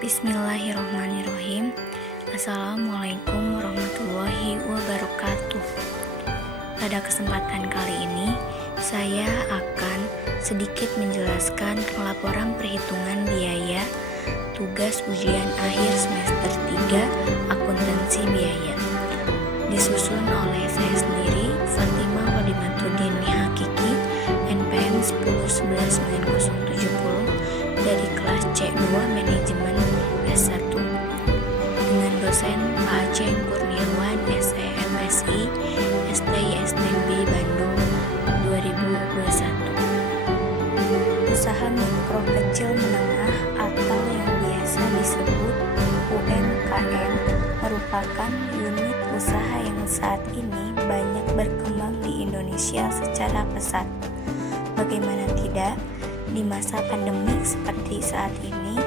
Bismillahirrahmanirrahim. Assalamualaikum warahmatullahi wabarakatuh. Pada kesempatan kali ini, saya akan sedikit menjelaskan laporan perhitungan biaya tugas ujian akhir semester 3 akuntansi biaya. Disusun oleh saya sendiri, Fatimah Wadimatudin Hakiki, NPM 10119070 dari kelas C2 Manajemen S1 dengan dosen Pak Aceh Kurniawan SEMSI STISTB Bandung 2021. Usaha mikro kecil menengah atau yang biasa disebut UMKM merupakan unit usaha yang saat ini banyak berkembang di Indonesia secara pesat. Bagaimana tidak, di masa pandemik seperti saat ini,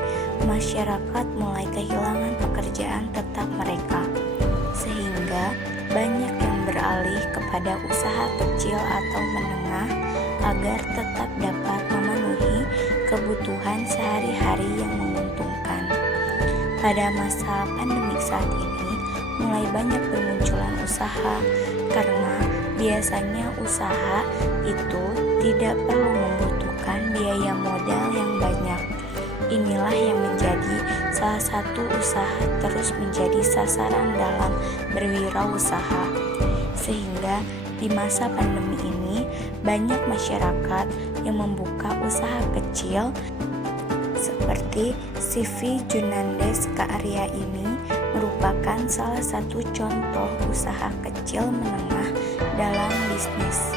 masyarakat mulai kehilangan pekerjaan tetap mereka, sehingga banyak yang beralih kepada usaha kecil atau menengah agar tetap dapat memenuhi kebutuhan sehari-hari yang menguntungkan. Pada masa pandemik saat ini, mulai banyak bermunculan usaha karena biasanya usaha itu tidak perlu membutuhkan biaya modal yang banyak. Inilah yang menjadi salah satu usaha terus menjadi sasaran dalam berwirausaha. Sehingga di masa pandemi ini banyak masyarakat yang membuka usaha kecil seperti CV Junandes Karya ini merupakan salah satu contoh usaha kecil menengah dalam bisnis.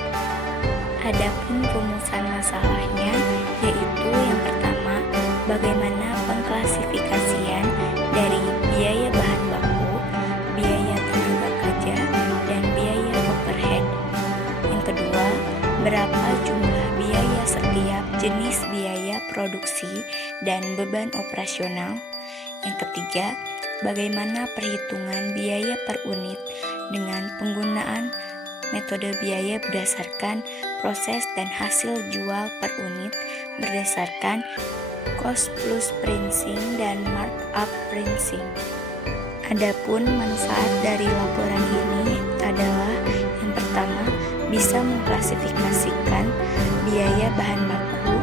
Adapun rumusan masalahnya yaitu yang pertama, bagaimana pengklasifikasian dari biaya bahan baku, biaya tenaga kerja, dan biaya overhead. Yang kedua, berapa jumlah biaya setiap jenis biaya produksi dan beban operasional. Yang ketiga, bagaimana perhitungan biaya per unit dengan penggunaan metode biaya berdasarkan proses dan hasil jual per unit berdasarkan cost plus pricing dan markup pricing. Adapun manfaat dari laporan ini adalah yang pertama, bisa mengklasifikasikan biaya bahan baku,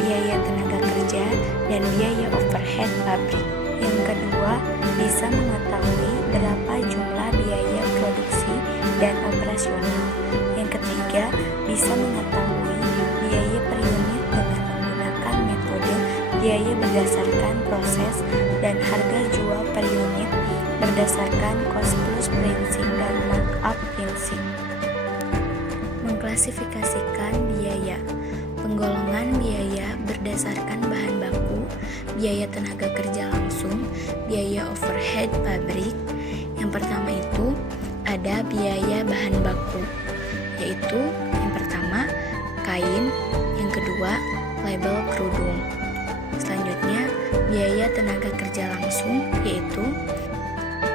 biaya tenaga kerja, dan biaya overhead pabrik. Yang kedua, bisa mengetahui berapa jumlah biaya produksi dan operasional. Yang ketiga, bisa mengetahui biaya per unit dengan menggunakan metode biaya berdasarkan proses dan harga jual per unit berdasarkan cost plus pricing dan markup pricing. Mengklasifikasikan biaya. Penggolongan biaya berdasarkan bahan baku, biaya tenaga kerja langsung, biaya overhead pabrik. Yang pertama itu ada biaya bahan baku, yaitu yang pertama kain, yang kedua label kerudung. Selanjutnya biaya tenaga kerja langsung, yaitu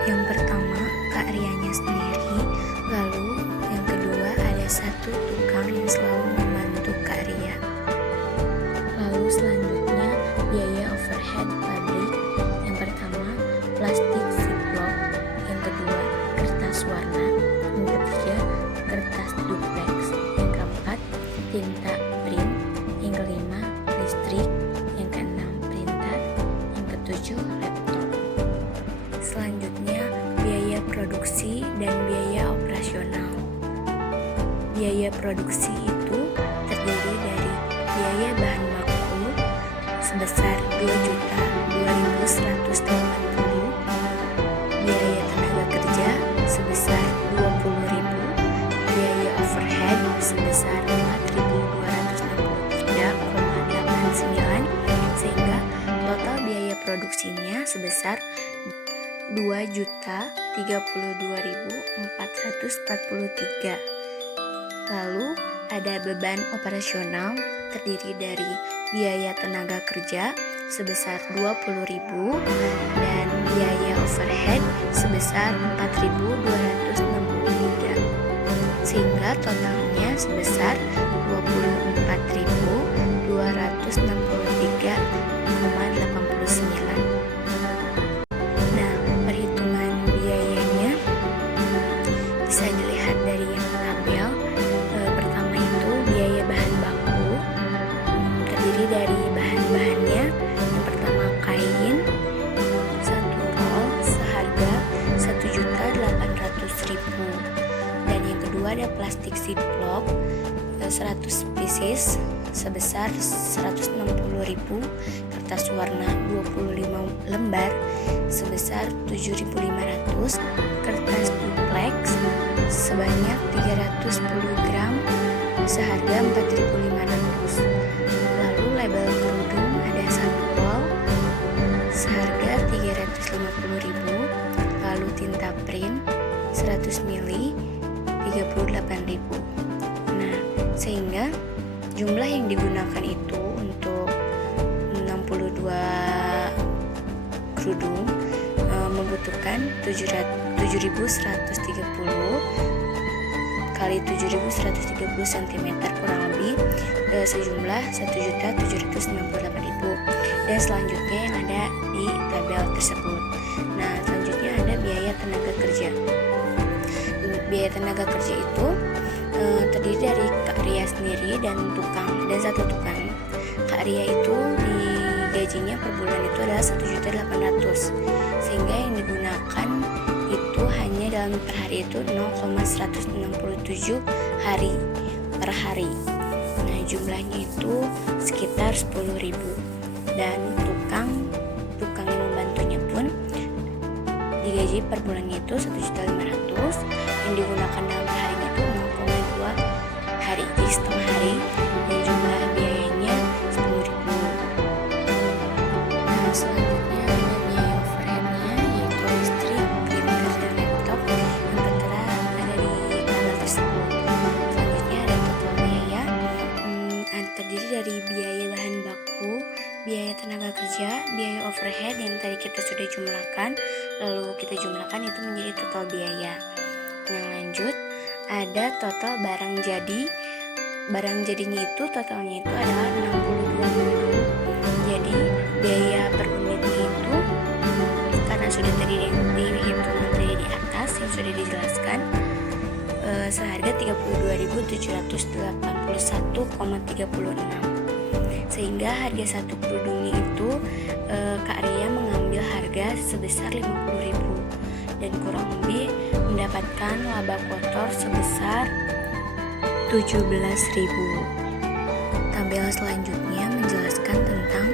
yang pertama karyanya sendiri, lalu yang kedua ada satu tukang yang selalu membantu karya. Lalu selanjutnya biaya overhead pabrik, yang pertama plastik ziplock, yang kedua kertas warna, yang ketiga kertas duplex, yang keempat tinta print, yang kelima listrik, yang keenam printer, yang ketujuh laptop. Selanjutnya biaya produksi dan biaya operasional. Biaya produksi itu terdiri dari biaya bahan baku sebesar 2.2180, biaya tenaga kerja sebesar 20.000, biaya overhead sebesar 4.263,89, sehingga total biaya produksinya sebesar 2.032.443. Lalu ada beban operasional terdiri dari biaya tenaga kerja sebesar 20.000 dan biaya overhead sebesar 4.263, sehingga totalnya sebesar 24.263,89. 100 pieces sebesar 160.000, kertas warna 25 lembar sebesar 7.500, kertas duplex sebanyak 310 gram seharga 4.500. Lalu label kerudung ada 1 roll seharga 350.000. Lalu tinta print 100 ml 38.000. Nah, sehingga jumlah yang digunakan itu untuk 62 kerudung membutuhkan 7.130 kali 7.130 cm kurang lebih sejumlah 1.798.000. Dan selanjutnya yang ada di tabel tersebut. Nah, selanjutnya ada biaya tenaga kerja. Biaya tenaga kerja itu terdiri dari Kak Ria sendiri dan satu tukang. Kak Ria itu gajinya per bulan itu adalah 1.800.000, sehingga yang digunakan itu hanya dalam per hari itu 0,167 hari per hari. Nah, jumlahnya itu sekitar 10.000. Dan tukang yang membantunya pun digaji per bulannya itu 1.500.000, yang digunakan dalam per harinya itu 0,2 hari, jadi setengah hari, dan jumlah biayanya 10.000. Nah, selanjutnya ada biaya overheadnya, yaitu listrik, printer, dan laptop yang tertera ada di tabel tersebut. Selanjutnya ada total biaya, terdiri dari biaya bahan baku, biaya tenaga kerja, biaya overhead yang tadi kita sudah jumlahkan, lalu kita jumlahkan itu menjadi total biaya. Yang lanjut ada total barang jadi. Barang jadinya itu totalnya itu adalah 62 kerudung. Jadi biaya per unitnya itu karena sudah tadi dihitung tadi di atas yang sudah dijelaskan seharga 32.781,36, sehingga harga satu kerudungnya itu Kak Ria mengambil harga sebesar 50.000 dan kurang lebih mendapatkan laba kotor sebesar 17.000. Tabel selanjutnya menjelaskan tentang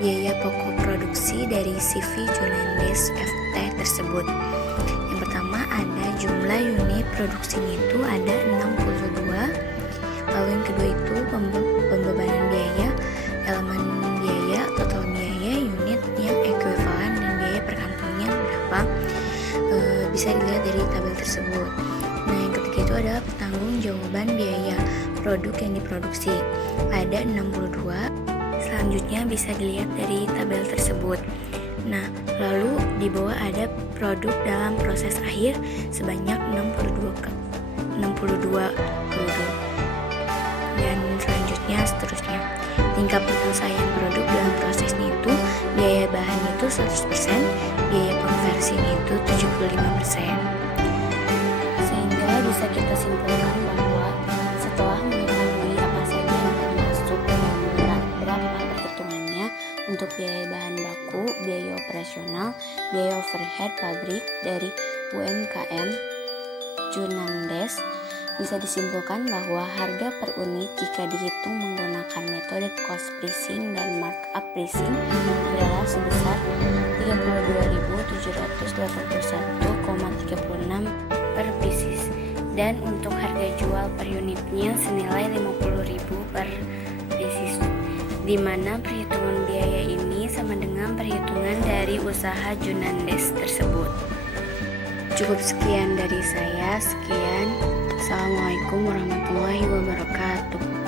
biaya pokok produksi dari CV Junandes FT tersebut. Yang pertama ada jumlah unit produksinya itu ada 62. Lalu yang kedua itu pembebanan biaya, elemen biaya, total biaya, unit yang ekuivalen, dan biaya per kantongnya berapa, bisa dilihat dari tabel tersebut. Nah, yang ketiga itu adalah pertanggungjawaban biaya produk yang diproduksi, ada 62. Selanjutnya bisa dilihat dari tabel tersebut. Nah, lalu di bawah ada produk dalam proses akhir sebanyak 62 kerudung. Dan selanjutnya seterusnya, tingkat penyelesaian produk dalam prosesnya itu biaya bahan itu 100%, biaya konversinya itu 75%. Sehingga bisa kita simpulkan bahwa setelah mengetahui apa saja yang termasuk dan berapa perhitungannya untuk biaya bahan baku, biaya operasional, biaya overhead pabrik dari UMKM Junandes, bisa disimpulkan bahwa harga per unit jika dihitung menggunakan metode cost pricing dan markup pricing adalah sebesar 32.781,36 per pieces, dan untuk harga jual per unitnya senilai 50.000 per pieces, di mana perhitungan biaya ini sama dengan perhitungan dari usaha Junandes tersebut. Cukup sekian dari saya. Sekian. Assalamualaikum warahmatullahi wabarakatuh.